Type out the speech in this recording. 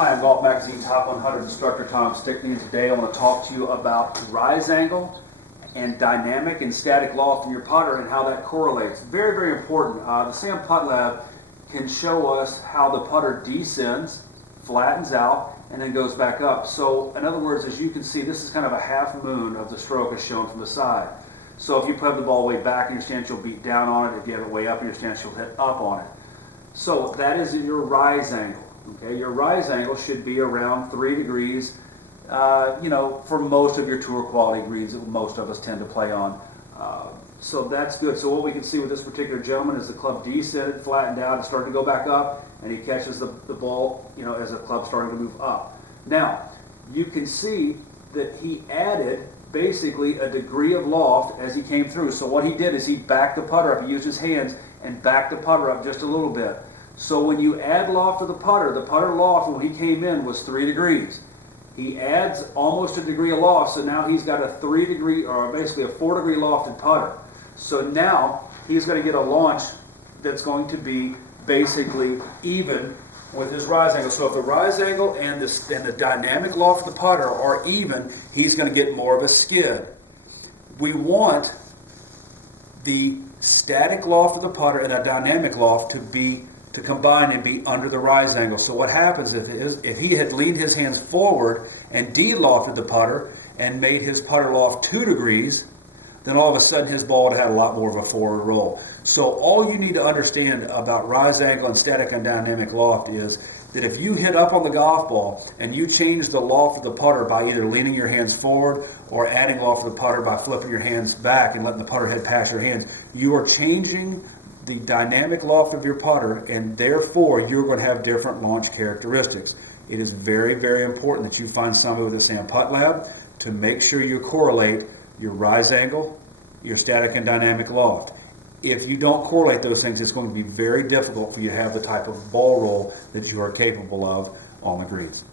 Hi, I'm Golf Magazine Top 100 instructor Tom Stickney, and today I want to talk to you about rise angle and dynamic and static loft in your putter and how that correlates. Very, very important. The SAM Puttlab can show us how the putter descends, flattens out, and then goes back up. So, in other words, as you can see, this is kind of a half moon of the stroke as shown from the side. So if you put the ball way back in your stance, you'll beat down on it. If you have it way up in your stance, you'll hit up on it. So that is your rise angle. Okay, your rise angle should be around 3 degrees, for most of your tour quality greens that most of us tend to play on. So that's good. So what we can see with this particular gentleman is the club descended, flattened out, and started to go back up, and he catches the ball, as the club's starting to move up. Now, you can see that he added basically a degree of loft as he came through. So what he did is he backed the putter up. He used his hands and backed the putter up just a little bit. So when you add loft to the putter loft when he came in was 3 degrees. He adds almost a degree of loft, so now he's got a 3 degree, or basically a 4 degree lofted putter. So now he's going to get a launch that's going to be basically even with his rise angle. So if the rise angle and the dynamic loft of the putter are even, he's going to get more of a skid. We want the static loft of the putter and the dynamic loft to combine and be under the rise angle. So what happens if he had leaned his hands forward and de-lofted the putter and made his putter loft 2 degrees, then all of a sudden his ball would have had a lot more of a forward roll. So all you need to understand about rise angle and static and dynamic loft is that if you hit up on the golf ball and you change the loft of the putter by either leaning your hands forward or adding loft of the putter by flipping your hands back and letting the putter head past your hands, you are changing the dynamic loft of your putter, and therefore you're going to have different launch characteristics. It is very, very important that you find somebody with a SAM Puttlab to make sure you correlate your rise angle, your static and dynamic loft. If you don't correlate those things, it's going to be very difficult for you to have the type of ball roll that you are capable of on the greens.